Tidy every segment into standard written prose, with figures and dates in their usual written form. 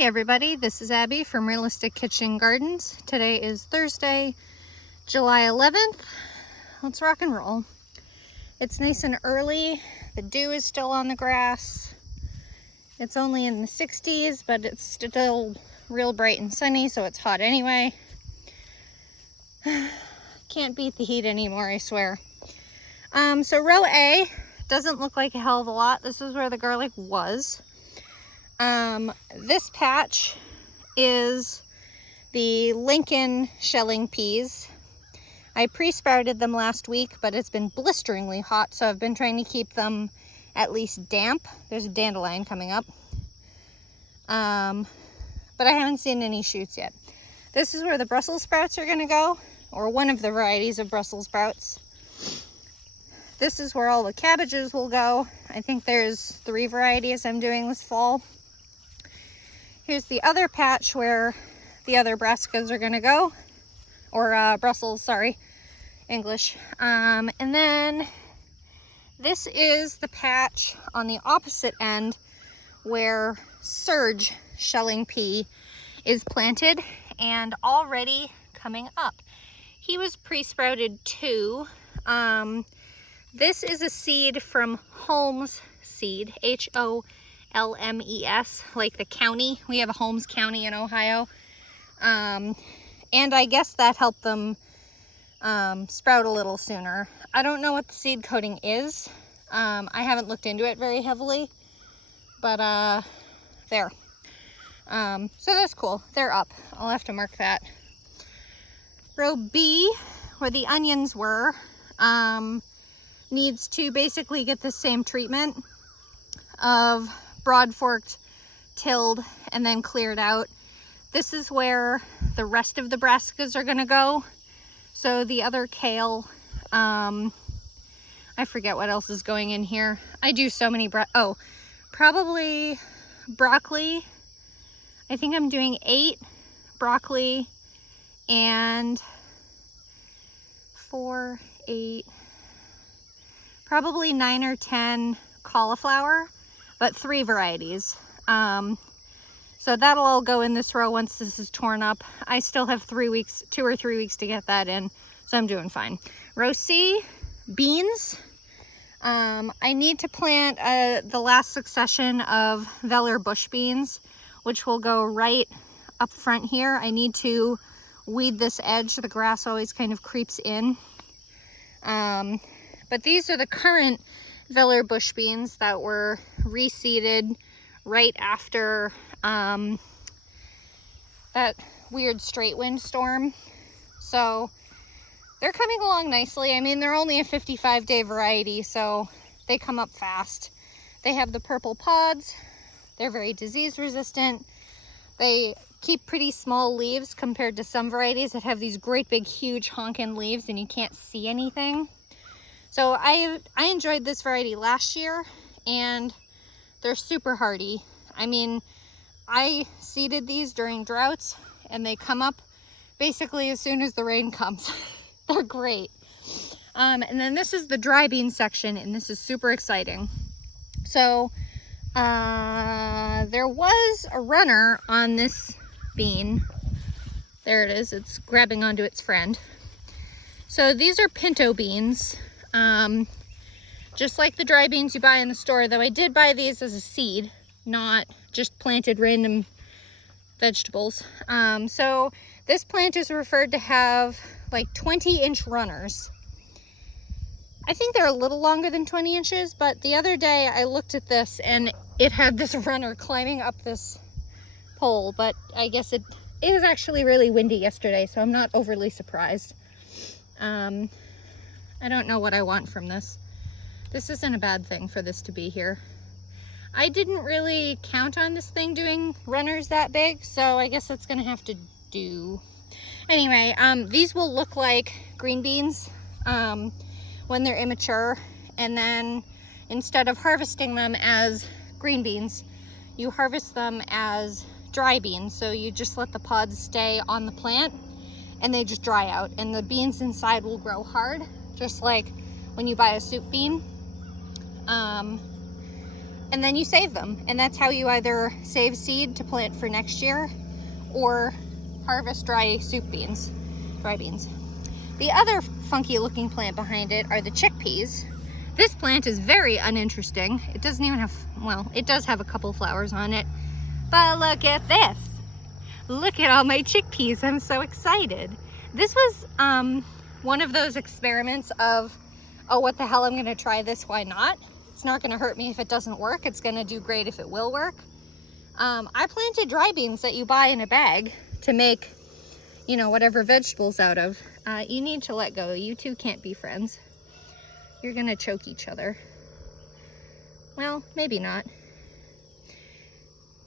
Hey everybody, this is Abby from Realistic Kitchen Gardens. Today is Thursday, July 11th. Let's rock and roll. It's nice and early. The dew is still on the grass. It's only in the 60s, but it's still real bright and sunny, so it's hot anyway. Can't beat the heat anymore, I swear. So row A doesn't look like a hell of a lot. This is where the garlic was. This patch is the Lincoln shelling peas. I pre-sprouted them last week, but it's been blisteringly hot, so I've been trying to keep them at least damp. There's a dandelion coming up. But I haven't seen any shoots yet. This is where the Brussels sprouts are gonna go, or one of the varieties of Brussels sprouts. This is where all the cabbages will go. I think there's 3 varieties I'm doing this fall. Here's the other patch where the other brassicas are gonna go, or Brussels, sorry, English. And then this is the patch on the opposite end where Surge shelling pea is planted and already coming up. He was pre-sprouted too. This is a seed from Holmes Seed, H-O-L-M-E-S, like the county. We have a Holmes County in Ohio. And I guess that helped them sprout a little sooner. I don't know what the seed coating is. I haven't looked into it very heavily, but there. So that's cool. They're up. I'll have to mark that. Row B, where the onions were, needs to basically get the same treatment of broad forked, tilled, and then cleared out. This is where the rest of the brassicas are gonna go. So the other kale, I forget what else is going in here. I do so many, probably broccoli. I think I'm doing 8 broccoli and 4, 8, probably 9 or 10 cauliflower, but 3 varieties. So that'll all go in this row once this is torn up. I still have 2 or 3 weeks to get that in, so I'm doing fine. Row C, beans. I need to plant the last succession of Veller bush beans, which will go right up front here. I need to weed this edge. The grass always kind of creeps in. But these are the current Veller bush beans that were reseeded right after that weird straight wind storm. So they're coming along nicely. I mean, they're only a 55-day variety, so they come up fast. They have the purple pods. They're very disease resistant. They keep pretty small leaves compared to some varieties that have these great big huge honking leaves and you can't see anything. So I enjoyed this variety last year and they're super hardy. I mean, I seeded these during droughts and they come up basically as soon as the rain comes. They're great. And then this is the dry bean section and this is super exciting. So there was a runner on this bean. There it is. It's grabbing onto its friend. So these are pinto beans. Just like the dry beans you buy in the store, though I did buy these as a seed, not just planted random vegetables. So this plant is referred to have like 20-inch runners. I think they're a little longer than 20 inches, but the other day I looked at this and it had this runner climbing up this pole, but I guess it was actually really windy yesterday, so I'm not overly surprised. I don't know what I want from this. This isn't a bad thing for this to be here. I didn't really count on this thing doing runners that big, so I guess it's gonna have to do. Anyway, these will look like green beans when they're immature, and then instead of harvesting them as green beans, you harvest them as dry beans. So you just let the pods stay on the plant and they just dry out, and the beans inside will grow hard, just like when you buy a soup bean. and then you save them. And that's how you either save seed to plant for next year or harvest dry beans. The other funky looking plant behind it are the chickpeas. This plant is very uninteresting. It doesn't even have, well, it does have a couple flowers on it, but look at this. Look at all my chickpeas. I'm so excited. This was one of those experiments of, oh, what the hell, I'm gonna try this, why not? It's not gonna hurt me if it doesn't work. It's gonna do great if it will work. I planted dry beans that you buy in a bag to make, you know, whatever vegetables out of. You need to let go. You two can't be friends. You're gonna choke each other. Well, maybe not.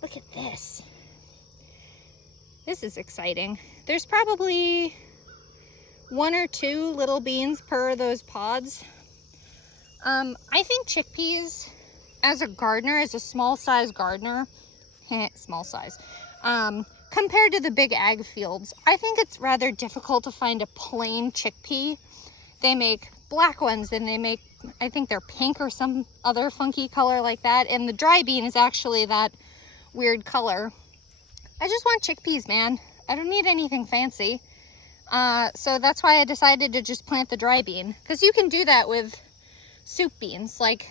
Look at this. This is exciting. There's probably 1 or 2 little beans per those pods. I think chickpeas, as a gardener, as a small size gardener, small size, compared to the big ag fields, I think it's rather difficult to find a plain chickpea. They make black ones, and they make, I think they're pink or some other funky color like that. And the dry bean is actually that weird color. I just want chickpeas, man. I don't need anything fancy. So that's why I decided to just plant the dry bean, because you can do that with soup beans, like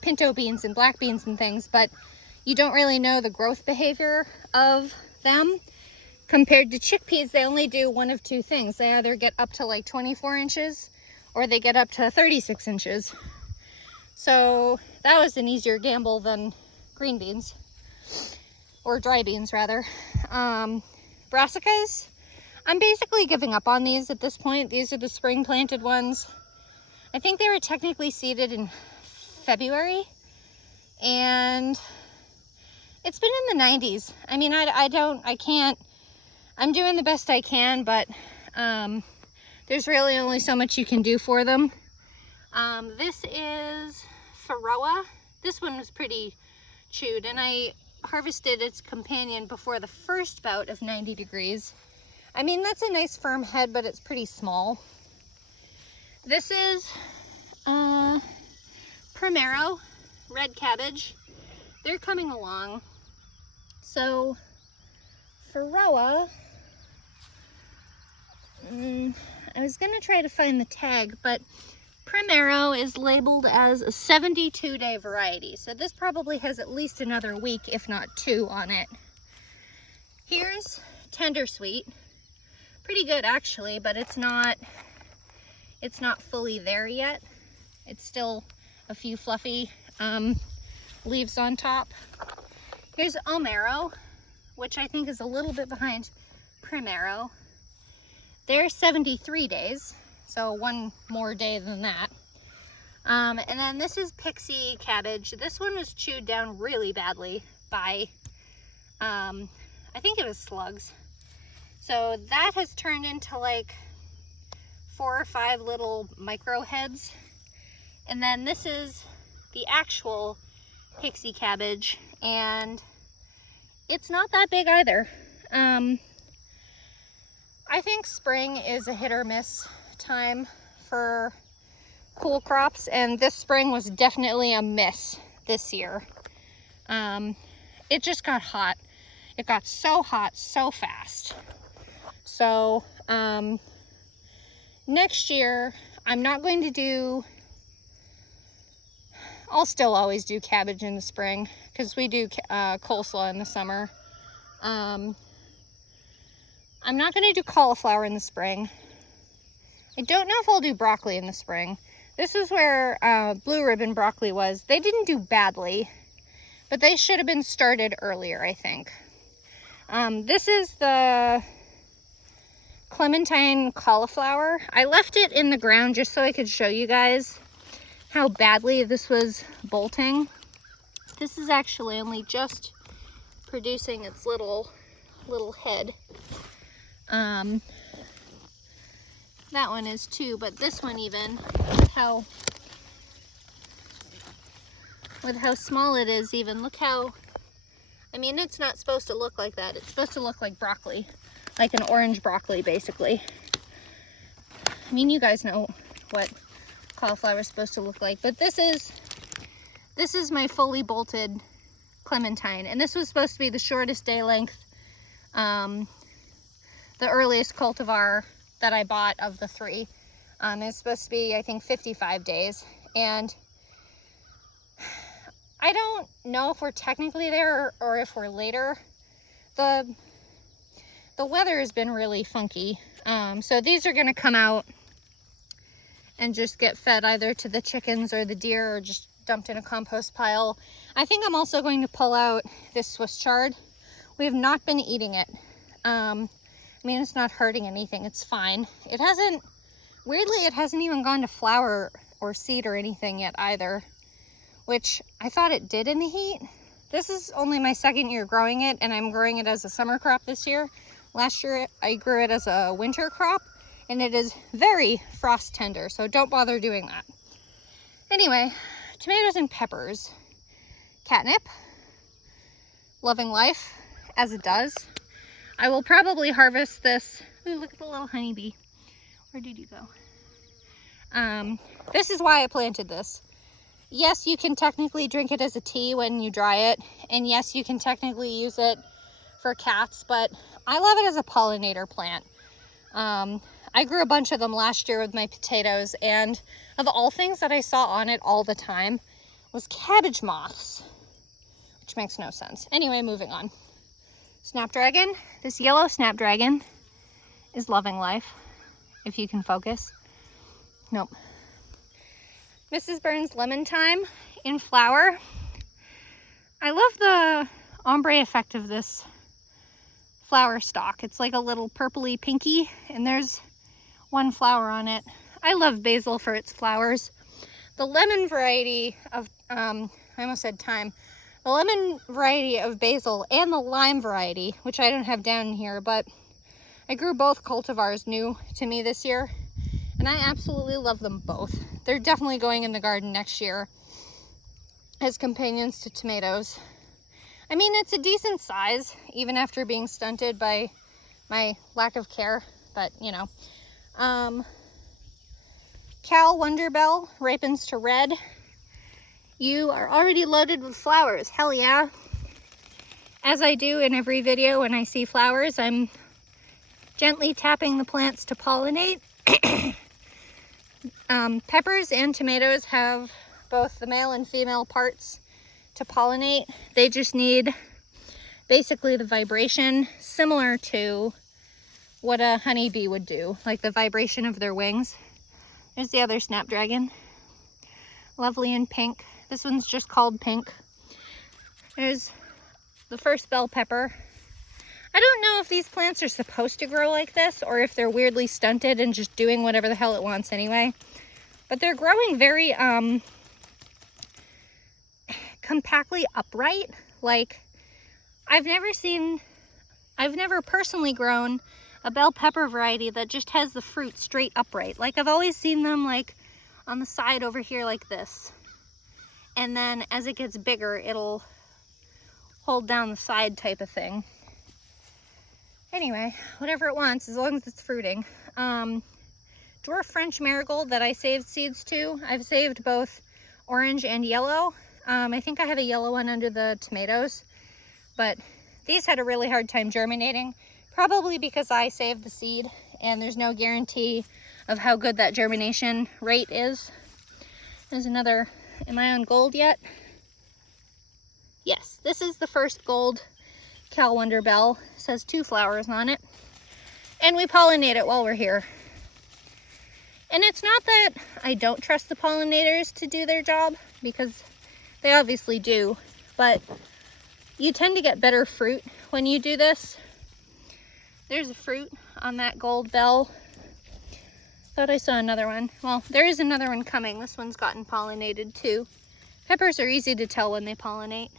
pinto beans and black beans and things, but you don't really know the growth behavior of them. Compared to chickpeas, they only do one of 2 things. They either get up to like 24 inches or they get up to 36 inches. So that was an easier gamble than green beans, or dry beans rather. Brassicas, I'm basically giving up on these at this point. These are the spring planted ones. I think they were technically seeded in February, and it's been in the 90s. I mean, I can't, I'm doing the best I can, but there's really only so much you can do for them. This is Varroa. This one was pretty chewed, and I harvested its companion before the first bout of 90 degrees. I mean, that's a nice firm head, but it's pretty small. This is Primero, red cabbage. They're coming along. So Varroa, I was gonna try to find the tag, but Primero is labeled as a 72-day variety. So this probably has at least another week, if not 2 on it. Here's Tender Sweet. Pretty good actually, but it's not fully there yet. It's still a few fluffy leaves on top. Here's Omero, which I think is a little bit behind Primero. They're 73 days, so 1 more day than that. And then this is Pixie cabbage. This one was chewed down really badly by, I think it was slugs. So that has turned into like 4 or 5 little micro heads. And then this is the actual Pixie cabbage, and it's not that big either. I think spring is a hit or miss time for cool crops, and this spring was definitely a miss this year. It just got hot. It got so hot so fast. So next year I'm not going to do, I'll still always do cabbage in the spring because we do coleslaw in the summer. I'm not going to do cauliflower in the spring. I don't know if I'll do broccoli in the spring. This is where blue ribbon broccoli was. They didn't do badly, but they should have been started earlier, I think. This is the Clementine cauliflower. I left it in the ground just so I could show you guys how badly this was bolting. This is actually only just producing its little head. That one is too, but this one, even with how small it is, even look how, I mean, it's not supposed to look like that. It's supposed to look like broccoli, like an orange broccoli basically. I mean, you guys know what cauliflower is supposed to look like, but this is This is my fully bolted clementine, and this was supposed to be the shortest day length, the earliest cultivar that I bought of the 3. It's supposed to be, I think, 55 days, and I don't know if we're technically there or if we're later. The weather has been really funky, so these are going to come out and just get fed either to the chickens or the deer, or just dumped in a compost pile. I think I'm also going to pull out this Swiss chard. We have not been eating it. I mean, it's not hurting anything, it's fine. It hasn't, weirdly, it hasn't even gone to flower or seed or anything yet either, which I thought it did in the heat. This is only my 2nd year growing it, and I'm growing it as a summer crop this year. Last year I grew it as a winter crop, and it is very frost tender, so don't bother doing that. Anyway, tomatoes and peppers. Catnip, loving life as it does. I will probably harvest this. Ooh, look at the little honeybee. Where did you go? This is why I planted this. Yes, you can technically drink it as a tea when you dry it, and yes, you can technically use it for cats, but I love it as a pollinator plant. I grew a bunch of them last year with my potatoes, and of all things that I saw on it all the time was cabbage moths, which makes no sense. Anyway, moving on. Snapdragon. This yellow snapdragon is loving life, if you can focus. Nope. Mrs. Burns lemon thyme in flower. I love the ombre effect of this flower stalk. It's like a little purpley pinky, and there's one flower on it. I love basil for its flowers. The lemon variety of, I almost said thyme. The lemon variety of basil and the lime variety, which I don't have down here, but I grew both cultivars new to me this year, and I absolutely love them both. They're definitely going in the garden next year as companions to tomatoes. I mean, it's a decent size, even after being stunted by my lack of care, but you know. Cal Wonderbell ripens to red. You are already loaded with flowers, hell yeah. As I do in every video when I see flowers, I'm gently tapping the plants to pollinate. Peppers and tomatoes have both the male and female parts to pollinate. They just need basically the vibration similar to what a honeybee would do, like the vibration of their wings. There's the other snapdragon, lovely in pink. This one's just called pink. There's the first bell pepper. I don't know if these plants are supposed to grow like this or if they're weirdly stunted and just doing whatever the hell it wants anyway. But they're growing very compactly upright. Like, I've never personally grown a bell pepper variety that just has the fruit straight upright. Like, I've always seen them like on the side over here like this. And then as it gets bigger, it'll hold down the side type of thing. Anyway, whatever it wants, as long as it's fruiting. Dwarf French marigold that I saved seeds to. I've saved both orange and yellow. I think I have a yellow one under the tomatoes, but these had a really hard time germinating, probably because I saved the seed and there's no guarantee of how good that germination rate is. There's another, am I on gold yet? Yes, this is the first gold Cal Wonderbell. It says 2 flowers on it. And we pollinate it while we're here. And it's not that I don't trust the pollinators to do their job, because they obviously do, but you tend to get better fruit when you do this. There's a fruit on that gold bell. Thought I saw another one. Well, there is another one coming. This one's gotten pollinated too. Peppers are easy to tell when they pollinate.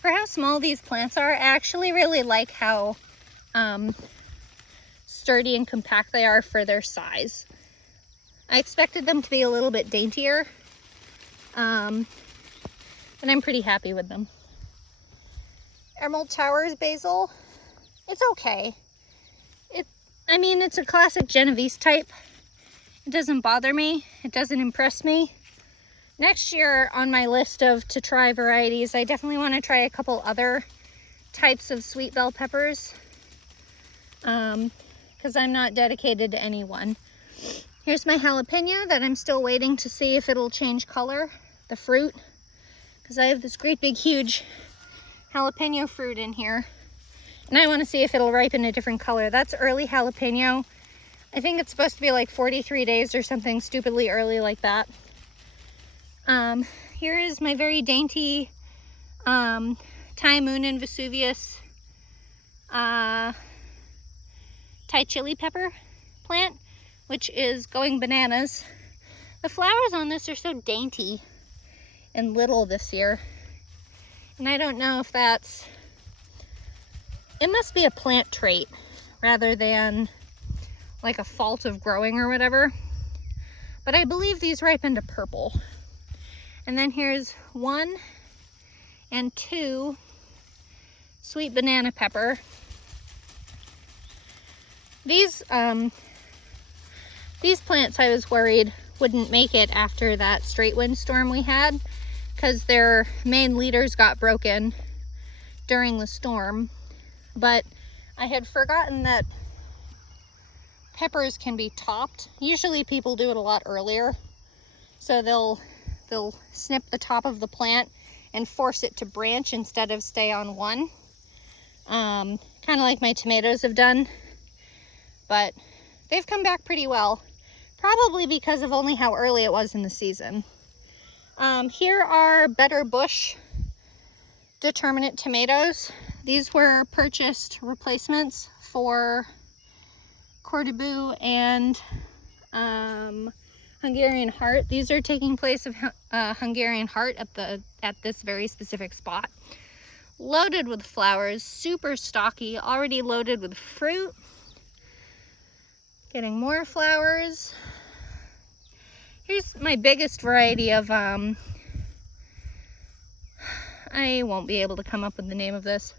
For how small these plants are, I actually really like how sturdy and compact they are for their size. I expected them to be a little bit daintier, and I'm pretty happy with them. Emerald Towers basil, it's okay. I mean, it's a classic Genovese type, It doesn't bother me. It doesn't impress me. Next year on my list of to try varieties, I definitely want to try a couple other types of sweet bell peppers, because I'm not dedicated to any one. Here's my jalapeno that I'm still waiting to see if it'll change color, the fruit, because I have this great big huge jalapeno fruit in here, and I want to see if it'll ripen a different color. That's early jalapeno. I think it's supposed to be like 43 days or something stupidly early like that. Here is my very dainty Thai Moon and Vesuvius Thai chili pepper plant, which is going bananas. The flowers on this are so dainty and little this year, and I don't know if that's, it must be a plant trait rather than like a fault of growing or whatever, but I believe these ripen to purple. And then here's 1 and 2 sweet banana pepper. These plants I was worried wouldn't make it after that straight wind storm we had, because their main leaders got broken during the storm. But I had forgotten that peppers can be topped. Usually people do it a lot earlier. So they'll snip the top of the plant and force it to branch instead of stay on one. Kind of like my tomatoes have done. But they've come back pretty well. Probably because of only how early it was in the season. Here are Better Bush determinate tomatoes. These were purchased replacements for Cordoba and Hungarian Heart. These are taking place of Hungarian Heart at this very specific spot. Loaded with flowers, super stocky, already loaded with fruit. Getting more flowers. Here's my biggest variety of, I won't be able to come up with the name of this.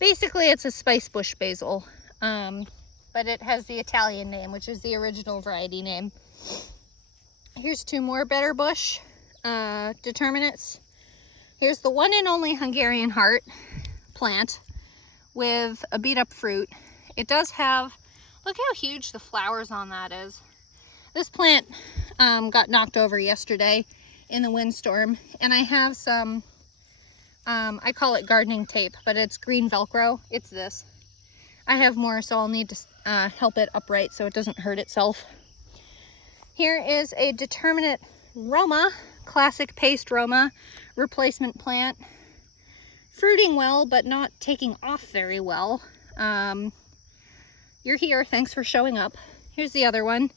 Basically it's a spice bush basil, but it has the Italian name, which is the original variety name. Here's 2 more Better Bush determinates. Here's the one and only Hungarian Heart plant with a beat up fruit. It does have, look how huge the flowers on that is. This plant got knocked over yesterday in the windstorm, and I have some, I call it gardening tape, but it's green Velcro. It's this. I have more, so I'll need to help it upright so it doesn't hurt itself. Here is a determinate Roma, classic paste Roma replacement plant. Fruiting well, but not taking off very well. You're here, thanks for showing up. Here's the other one.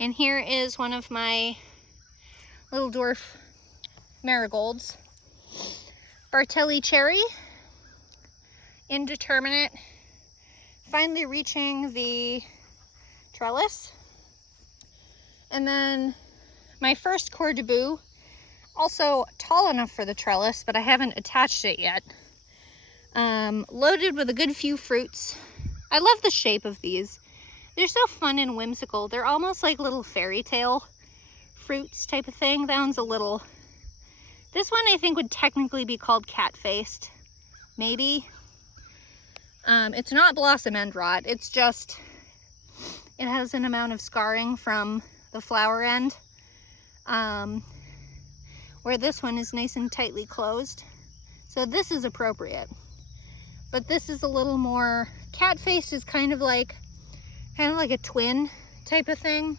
And here is one of my little dwarf marigolds. Bartelli cherry, indeterminate, finally reaching the trellis. And then my first Cordoba, also tall enough for the trellis, but I haven't attached it yet. Loaded with a good few fruits. I love the shape of these. They're so fun and whimsical. They're almost like little fairy tale fruits type of thing. That one's a little, this one I think would technically be called cat-faced, maybe. It's not blossom end rot. It's just, it has an amount of scarring from the flower end, where this one is nice and tightly closed. So this is appropriate. But this is a little more, cat-faced is kind of like a twin type of thing.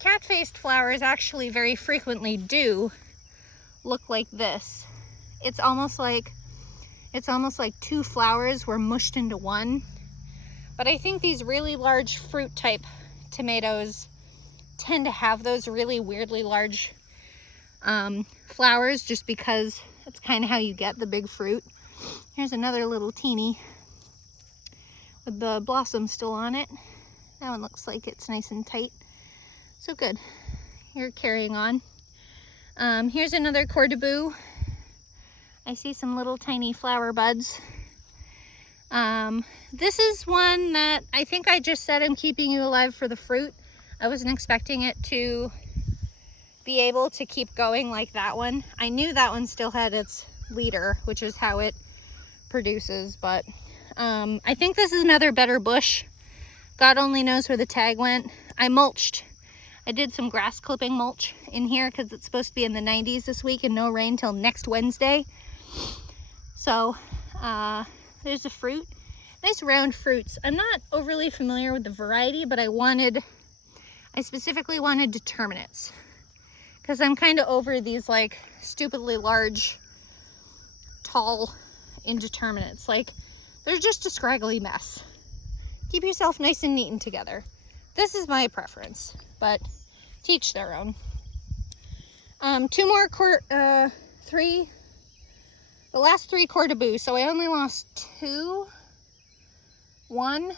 Cat-faced flowers actually very frequently do look like this. It's almost like 2 flowers were mushed into one. But I think these really large fruit type tomatoes tend to have those really weirdly large flowers, just because that's kind of how you get the big fruit. Here's another little teeny with the blossom still on it. That one looks like it's nice and tight. So good. You're carrying on. Here's another Cordoba. I see some little tiny flower buds. This is one that I think I just said I'm keeping you alive for the fruit. I wasn't expecting it to be able to keep going like that one. I knew that one still had its leader, which is how it produces, but I think this is another better bush. God only knows where the tag went. I mulched. I did some grass clipping mulch in here because it's supposed to be in the 90s this week and no rain till next Wednesday. So there's a fruit. Nice round fruits. I'm not overly familiar with the variety, but I specifically wanted determinates because I'm kind of over these like stupidly large, tall indeterminates. Like, they're just a scraggly mess. Keep yourself nice and neat and together. This is my preference, but teach their own. The last 3 cortabou, so I only lost 2. 1.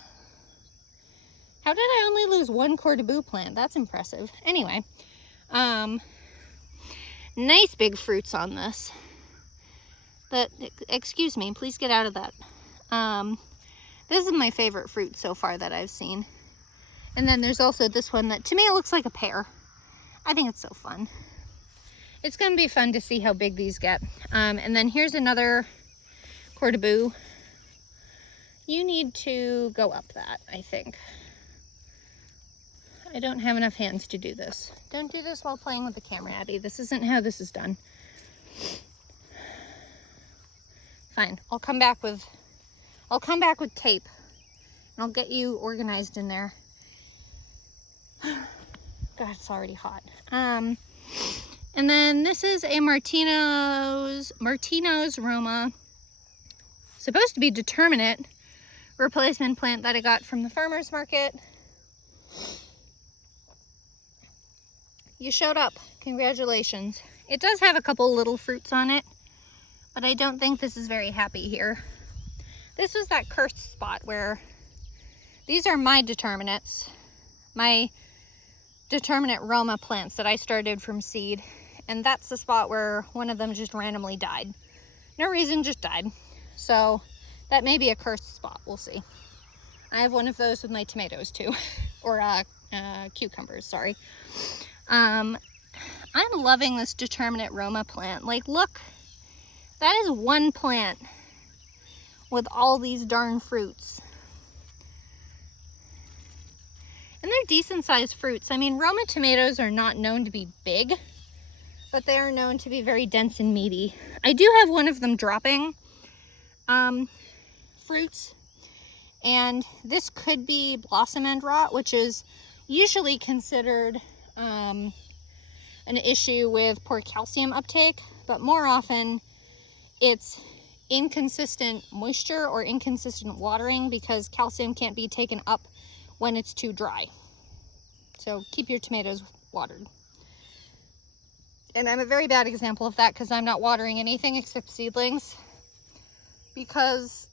How did I only lose 1 cortabou plant? That's impressive. Anyway, nice big fruits on this. But, excuse me, please get out of that. This is my favorite fruit so far that I've seen. And then there's also this one that to me it looks like a pear. I think it's so fun. It's gonna be fun to see how big these get. And then here's another cortabou. You need to go up that, I think. I don't have enough hands to do this. Don't do this while playing with the camera, Abby. This isn't how this is done. Fine, I'll come back with tape and I'll get you organized in there. God, it's already hot. And then this is a Martino's Roma, supposed to be determinate replacement plant that I got from the farmer's market. You showed up, congratulations. It does have a couple little fruits on it, but I don't think this is very happy here. This was that cursed spot where these are my determinates, my determinate Roma plants that I started from seed. And that's the spot where one of them just randomly died. No reason, just died. So that may be a cursed spot, we'll see. I have one of those with my tomatoes too, or cucumbers, sorry. I'm loving this determinate Roma plant. Like, look, that is one plant with all these darn fruits. And they're decent sized fruits. I mean, Roma tomatoes are not known to be big, but they are known to be very dense and meaty. I do have one of them dropping fruits, and this could be blossom end rot, which is usually considered an issue with poor calcium uptake, but more often it's inconsistent moisture or inconsistent watering because calcium can't be taken up when it's too dry. So keep your tomatoes watered. And I'm a very bad example of that because I'm not watering anything except seedlings because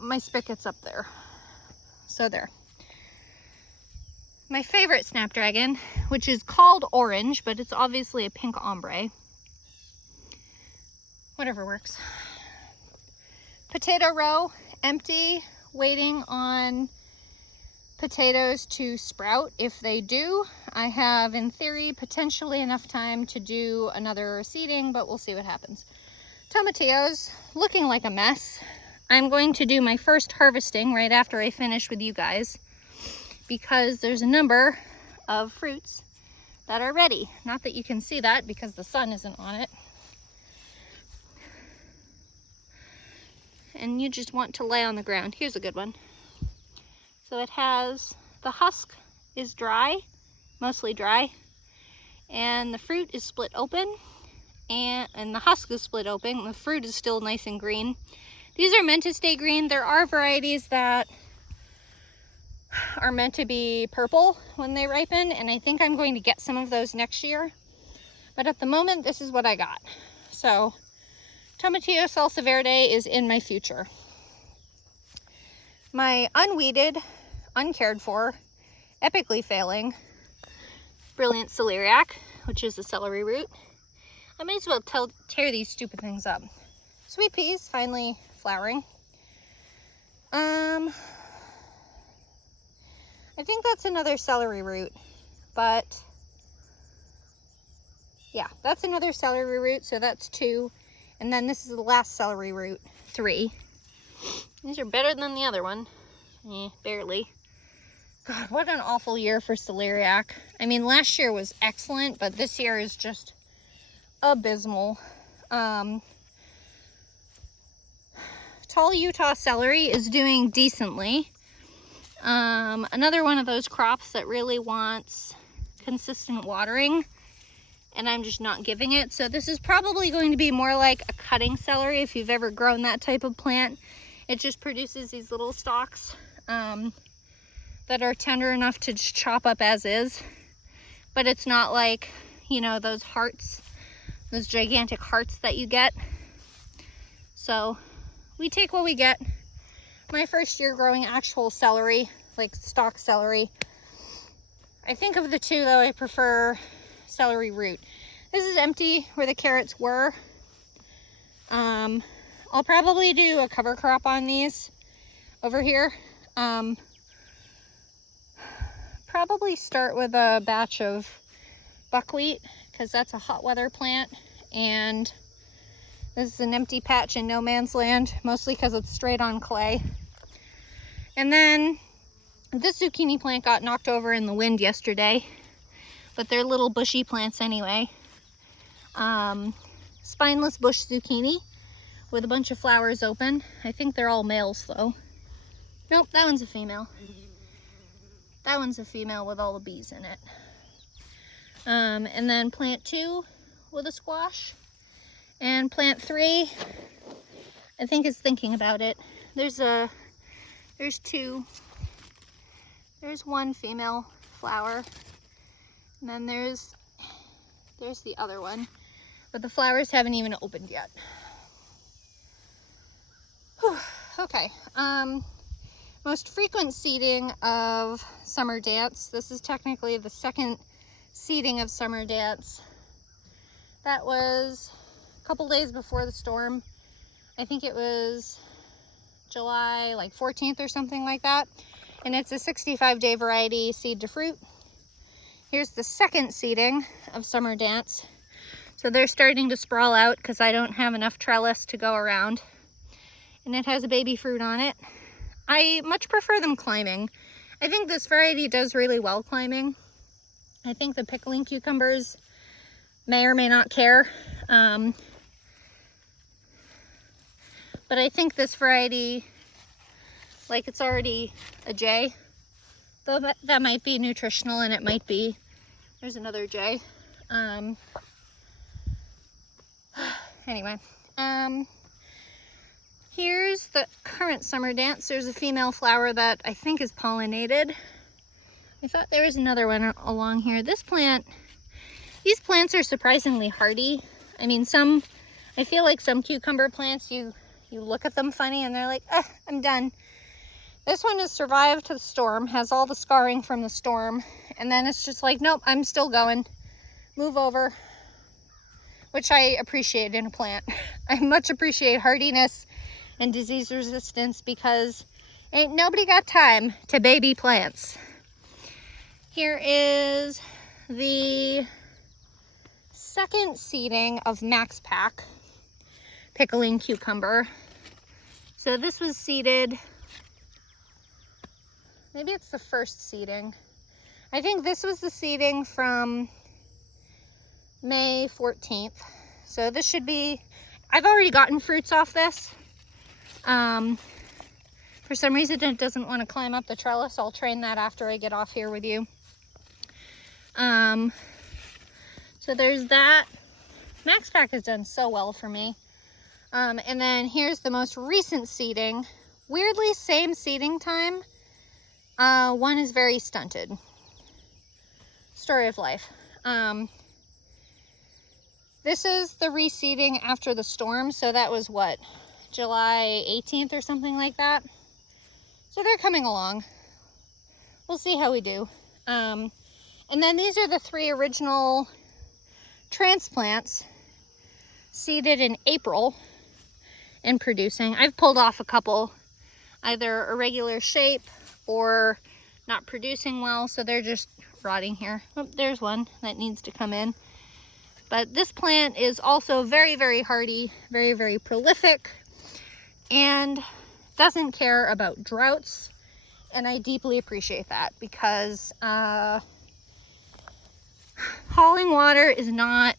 my spigot's up there. So there. My favorite snapdragon, which is called orange, but it's obviously a pink ombre. Whatever works. Potato row, empty, waiting on potatoes to sprout. If they do, I have, in theory, potentially enough time to do another seeding, but we'll see what happens. Tomatillos, looking like a mess. I'm going to do my first harvesting right after I finish with you guys because there's a number of fruits that are ready. Not that you can see that because the sun isn't on it. And you just want to lay on the ground. Here's a good one. So it has, the husk is dry, mostly dry, and the fruit is split open, and the husk is split open. The fruit is still nice and green. These are meant to stay green. There are varieties that are meant to be purple when they ripen, and I think I'm going to get some of those next year. But at the moment, this is what I got. So Tomatillo salsa verde is in my future. My unweeded, uncared for, epically failing, brilliant celeriac, which is a celery root. I might as well tear these stupid things up. Sweet peas finally flowering. I think that's another celery root, but yeah, that's another celery root, so that's 2. And then this is the last celery root, 3. These are better than the other one. Barely. God, what an awful year for celeriac. I mean, last year was excellent, but this year is just abysmal. Tall Utah celery is doing decently. Another one of those crops that really wants consistent watering, and I'm just not giving it. So this is probably going to be more like a cutting celery if you've ever grown that type of plant. It just produces these little stalks that are tender enough to just chop up as is. But it's not like, you know, those hearts, those gigantic hearts that you get. So we take what we get. My first year growing actual celery, like stalk celery. I think of the two though, I prefer celery root. This is empty where the carrots were. I'll probably do a cover crop on these over here. Probably start with a batch of buckwheat because that's a hot weather plant, and this is an empty patch in no man's land, mostly because it's straight on clay. And then this zucchini plant got knocked over in the wind yesterday, but they're little bushy plants anyway. Spineless bush zucchini with a bunch of flowers open. I think they're all males though. Nope, that one's a female. That one's a female with all the bees in it. And then plant 2 with a squash. And plant 3, I think is thinking about it. There's 2. There's 1 female flower. And then there's the other one. But the flowers haven't even opened yet. Whew, okay. Most frequent seeding of summer dance. This is technically the second seeding of summer dance. That was a couple days before the storm. I think it was July like 14th or something like that. And it's a 65-day variety, seed to fruit. Here's the second seeding of summer dance. So they're starting to sprawl out because I don't have enough trellis to go around. And it has a baby fruit on it. I much prefer them climbing. I think this variety does really well climbing. I think the pickling cucumbers may or may not care. But I think this variety, like it's already a J. Though that might be nutritional and it might be. There's another J. Anyway. Here's the current summer dance. There's a female flower that I think is pollinated. I thought there was another one along here. This plant, these plants are surprisingly hardy. I mean, I feel like some cucumber plants, you look at them funny and they're like, I'm done. This one has survived the storm, has all the scarring from the storm, and then it's just like, nope, I'm still going. Move over, which I appreciate in a plant. I much appreciate hardiness and disease resistance because ain't nobody got time to baby plants. Here is the second seeding of Max Pack pickling cucumber. So this was seeded, maybe it's the first seeding. I think this was the seeding from May 14th. So this should be, I've already gotten fruits off this. For some reason it doesn't want to climb up the trellis. I'll train that after I get off here with you. So there's that. Max Pack has done so well for me. And then here's the most recent seeding. Weirdly, same seeding time. One is very stunted. Story of life. This is the reseeding after the storm. So that was what? July 18th or something like that. So they're coming along. We'll see how we do. And then these are the 3 original transplants seeded in April and producing. I've pulled off a couple. either irregular shape or not producing well, so they're just rotting here. Oh, there's one that needs to come in. But this plant is also very, very hardy, very, very prolific, and doesn't care about droughts. And I deeply appreciate that, because hauling water is not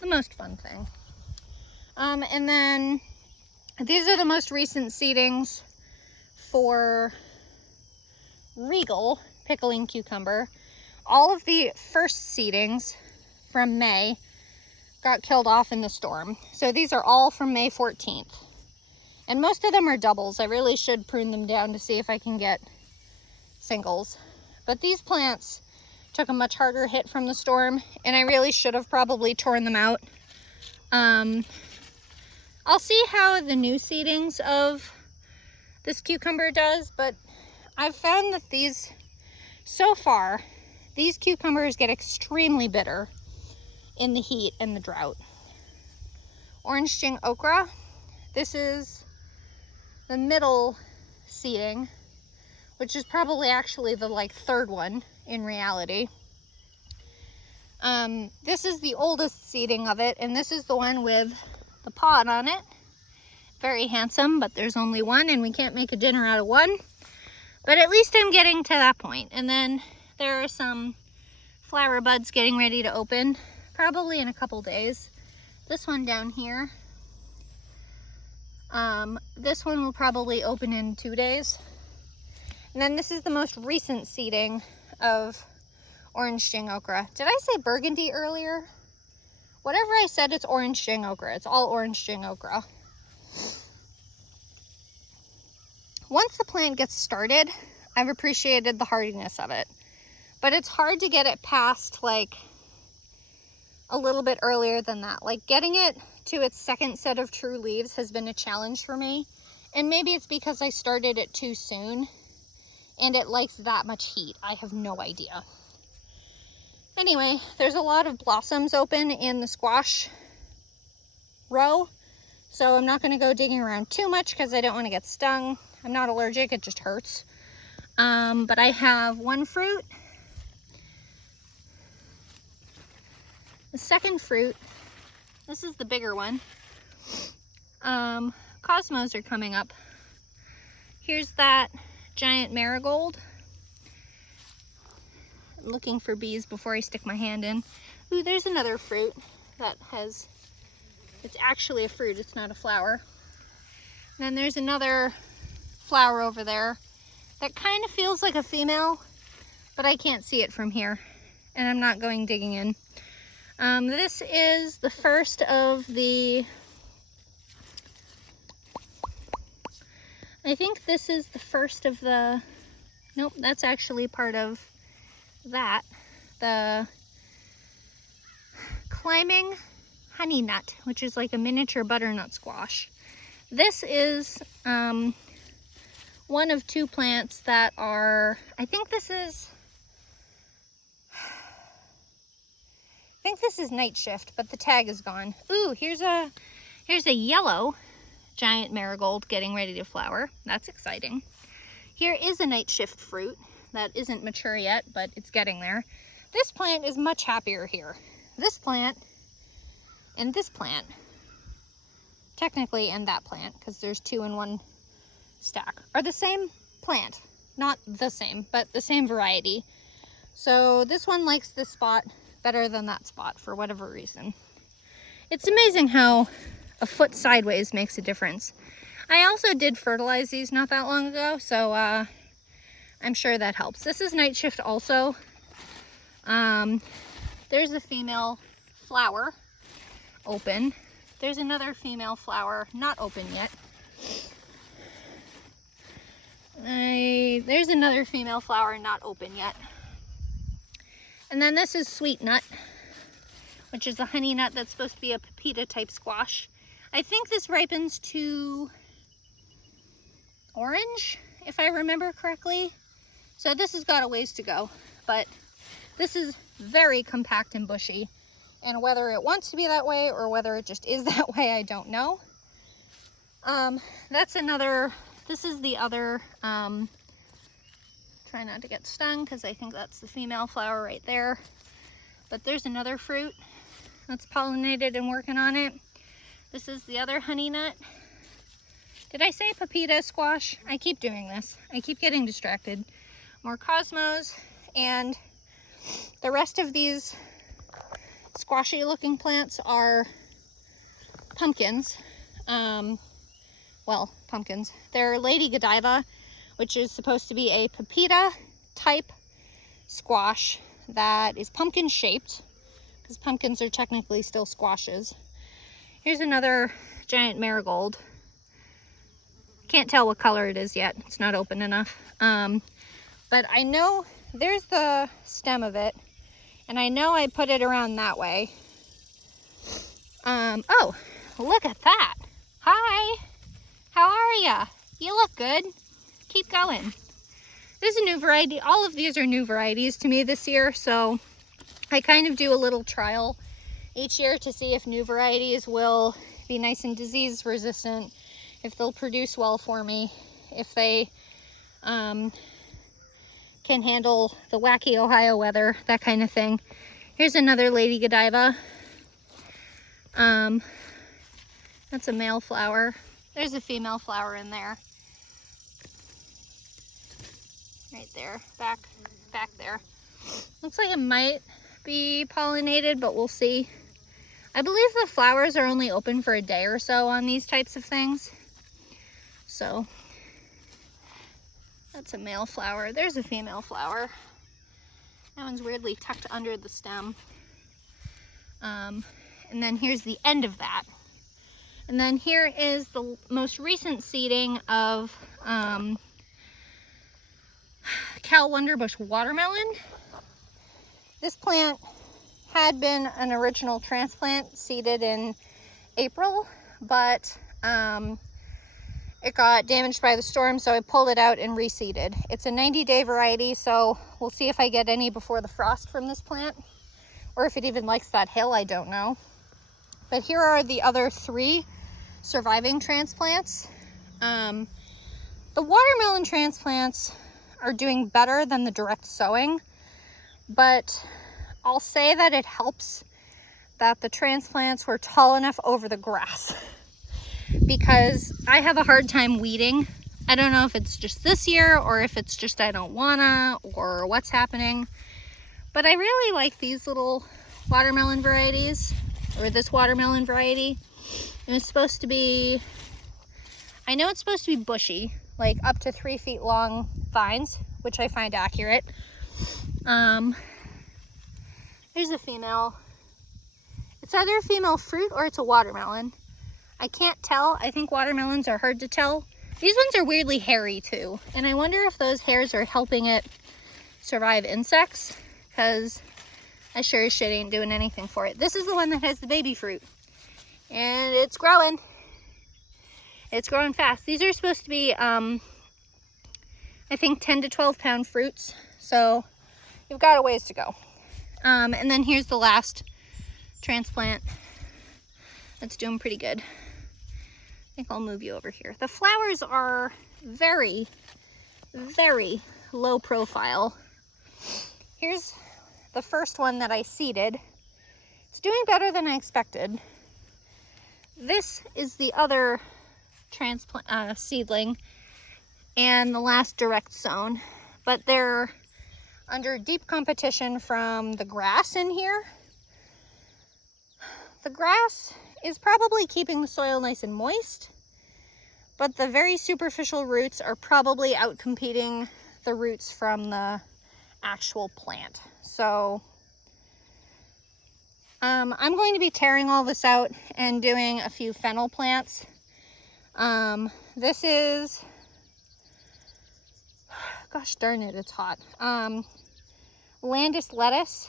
the most fun thing. And then these are the most recent seedings for Regal pickling cucumber. All of the first seedings from May got killed off in the storm. So these are all from May 14th. And most of them are doubles. I really should prune them down to see if I can get singles. But these plants took a much harder hit from the storm, and I really should have probably torn them out. I'll see how the new seedings of this cucumber does, but I've found that these, so far, these cucumbers get extremely bitter in the heat and the drought. Orange Jing okra, this is the middle seeding, which is probably actually the third one in reality. This is the oldest seeding of it, and this is the one with the pod on it. Very handsome, but there's only one, and we can't make a dinner out of one. But at least I'm getting to that point. And then there are some flower buds getting ready to open, probably in a couple days. This one down here. This one will probably open in 2 days. And then this is the most recent seeding of Orange Jing okra. Did I say burgundy earlier? Whatever I said, it's Orange Jing okra. It's all Orange Jing okra. Once the plant gets started, I've appreciated the hardiness of it. But it's hard to get it past a little bit earlier than that. Getting it to its second set of true leaves has been a challenge for me. And maybe it's because I started it too soon and it likes that much heat. I have no idea. Anyway, there's a lot of blossoms open in the squash row, so I'm not going to go digging around too much because I don't want to get stung. I'm not allergic, it just hurts. But I have one fruit. The second fruit, this is the bigger one. Cosmos are coming up. Here's that giant marigold. I'm looking for bees before I stick my hand in. Ooh, there's another fruit that has, it's actually a fruit, it's not a flower. And then there's another flower over there that kind of feels like a female, but I can't see it from here, and I'm not going digging in. This is the first of the, I think this is the first of the, nope, that's actually part of that, the climbing honey nut, which is like a miniature butternut squash. This is one of two plants that are, I think this is night shift, but the tag is gone. Ooh, here's a yellow giant marigold getting ready to flower. That's exciting. Here is a night shift fruit that isn't mature yet, but it's getting there. This plant is much happier here. This plant and this plant, technically, and that plant, because there's two in one stack, are the same plant. Not the same, but the same variety. So this one likes this spot better than that spot for whatever reason. It's amazing how a foot sideways makes a difference. I also did fertilize these not that long ago, so I'm sure that helps. This is night shift also. There's a female flower open. There's another female flower not open yet. There's another female flower not open yet. And then this is sweet nut, which is a honey nut that's supposed to be a pepita type squash. I think this ripens to orange, if I remember correctly. So this has got a ways to go, but this is very compact and bushy. And whether it wants to be that way or whether it just is that way, I don't know. That's another this is the other, try not to get stung because I think that's the female flower right there. But there's another fruit that's pollinated and working on it. This is the other honey nut. Did I say pepita squash? I keep doing this. I keep getting distracted. More cosmos, and the rest of these squashy looking plants are pumpkins. Well, pumpkins. They're Lady Godiva, which is supposed to be a pepita type squash that is pumpkin shaped, because pumpkins are technically still squashes. Here's another giant marigold. Can't tell what color it is yet. It's not open enough. But I know there's the stem of it, and I know I put it around that way. Oh, look at that. Hi, how are ya? You look good. Keep going. This is a new variety. All of these are new varieties to me this year, so I kind of do a little trial each year to see if new varieties will be nice and disease resistant, if they'll produce well for me, if they can handle the wacky Ohio weather, that kind of thing. Here's another Lady Godiva. That's a male flower. There's a female flower in there. Right there, back there. Looks like it might be pollinated, but we'll see. I believe the flowers are only open for a day or so on these types of things. So that's a male flower. There's a female flower. That one's weirdly tucked under the stem. And then here's the end of that. And then here is the most recent seeding of Cal Wonderbush watermelon. This plant had been an original transplant seeded in April, but it got damaged by the storm, so I pulled it out and reseeded. It's a 90-day variety, so we'll see if I get any before the frost from this plant, or if it even likes that hill, I don't know. But here are the other 3 surviving transplants. The watermelon transplants are doing better than the direct sowing, but I'll say that it helps that the transplants were tall enough over the grass, because I have a hard time weeding. I don't know if it's just this year or if it's just I don't wanna or what's happening, but I really like these little watermelon varieties, or this watermelon variety. And it's supposed to be, I know it's supposed to be bushy, like up to 3 feet long vines, which I find accurate. There's a female. It's either a female fruit or it's a watermelon. I can't tell. I think watermelons are hard to tell. These ones are weirdly hairy too, and I wonder if those hairs are helping it survive insects, because I sure as shit ain't doing anything for it. This is the one that has the baby fruit, and it's growing. It's growing fast. These are supposed to be, I think 10 to 12 pound fruits, so you've got a ways to go. And then here's the last transplant that's doing pretty good. I think I'll move you over here. The flowers are very, very low profile. Here's the first one that I seeded. It's doing better than I expected. This is the other transplant seedling and the last direct sown, but they're under deep competition from the grass in here. The grass is probably keeping the soil nice and moist, but the very superficial roots are probably outcompeting the roots from the actual plant. So I'm going to be tearing all this out and doing a few fennel plants. This is, gosh darn it, it's hot. Landis lettuce,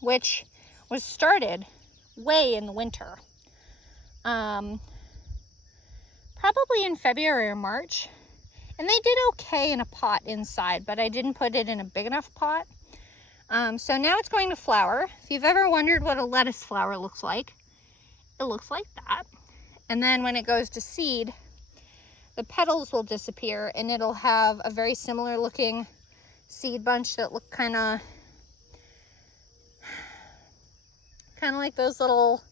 which was started way in the winter. Probably in February or March. And they did okay in a pot inside, but I didn't put it in a big enough pot. So now it's going to flower. If you've ever wondered what a lettuce flower looks like, it looks like that. And then when it goes to seed, the petals will disappear and it'll have a very similar looking seed bunch that look kind of like those little,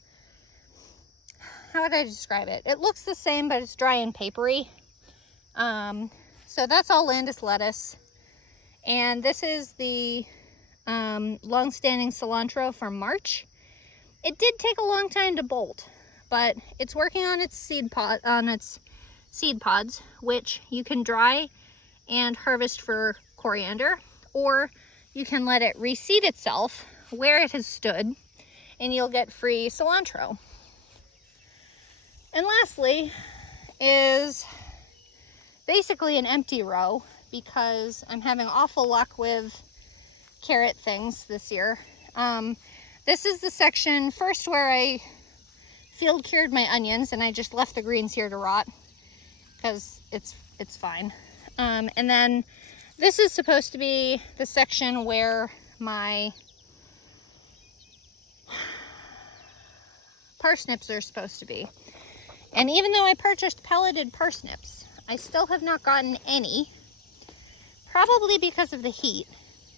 how would I describe it? It looks the same, but it's dry and papery. So that's all Landis lettuce. And this is the long-standing cilantro from March. It did take a long time to bolt, but it's working on its seed pods, which you can dry and harvest for coriander, or you can let it reseed itself where it has stood, and you'll get free cilantro. And lastly is basically an empty row, because I'm having awful luck with carrot things this year. This is the section first where I field cured my onions, and I just left the greens here to rot because it's fine. And then this is supposed to be the section where my parsnips are supposed to be. And even though I purchased pelleted parsnips, I still have not gotten any, probably because of the heat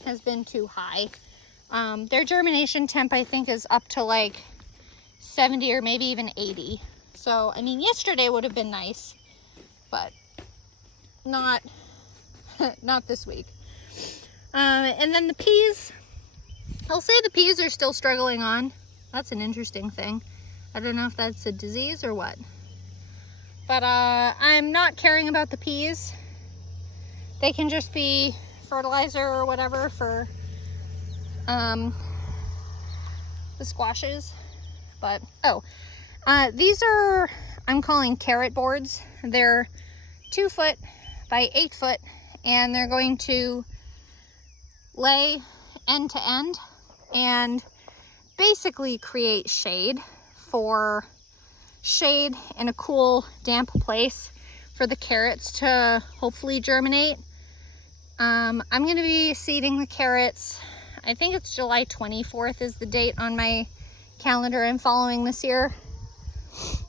has been too high. Their germination temp, I think, is up to like 70 or maybe even 80. So, I mean, yesterday would have been nice, but not this week. And then the peas, I'll say the peas are still struggling on. That's an interesting thing. I don't know if that's a disease or what. But I'm not caring about the peas. They can just be fertilizer or whatever for the squashes. But these are, I'm calling carrot boards. They're 2 foot by 8 foot, and they're going to lay end to end and basically create shade in a cool, damp place for the carrots to hopefully germinate. I'm going to be seeding the carrots. I think it's July 24th is the date on my calendar I'm following this year.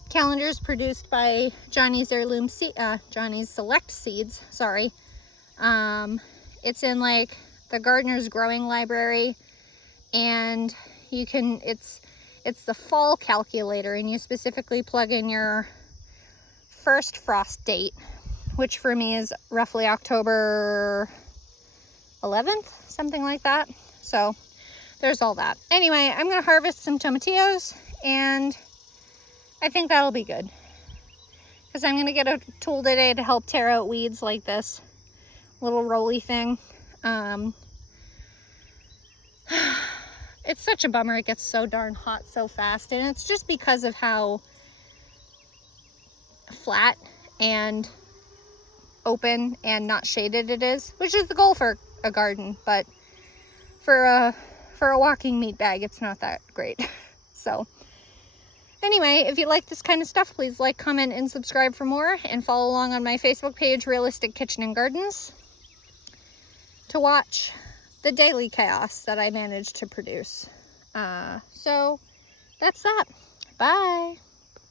Calendar is produced by Johnny's Johnny's Select Seeds, sorry. It's in like the Gardener's Growing Library, and you can, it's the fall calculator, and you specifically plug in your first frost date, which for me is roughly October 11th, something like that. So there's all that. Anyway, I'm gonna harvest some tomatillos, and I think that'll be good, because I'm gonna get a tool today to help tear out weeds like this little roly thing. It's such a bummer it gets so darn hot so fast, and it's just because of how flat and open and not shaded it is, which is the goal for a garden, but for a walking meat bag, it's not that great. So anyway, if you like this kind of stuff, please like, comment, and subscribe for more, and follow along on my Facebook page, Realistic Kitchen and Gardens, to watch the daily chaos that I managed to produce. So that's that. Bye.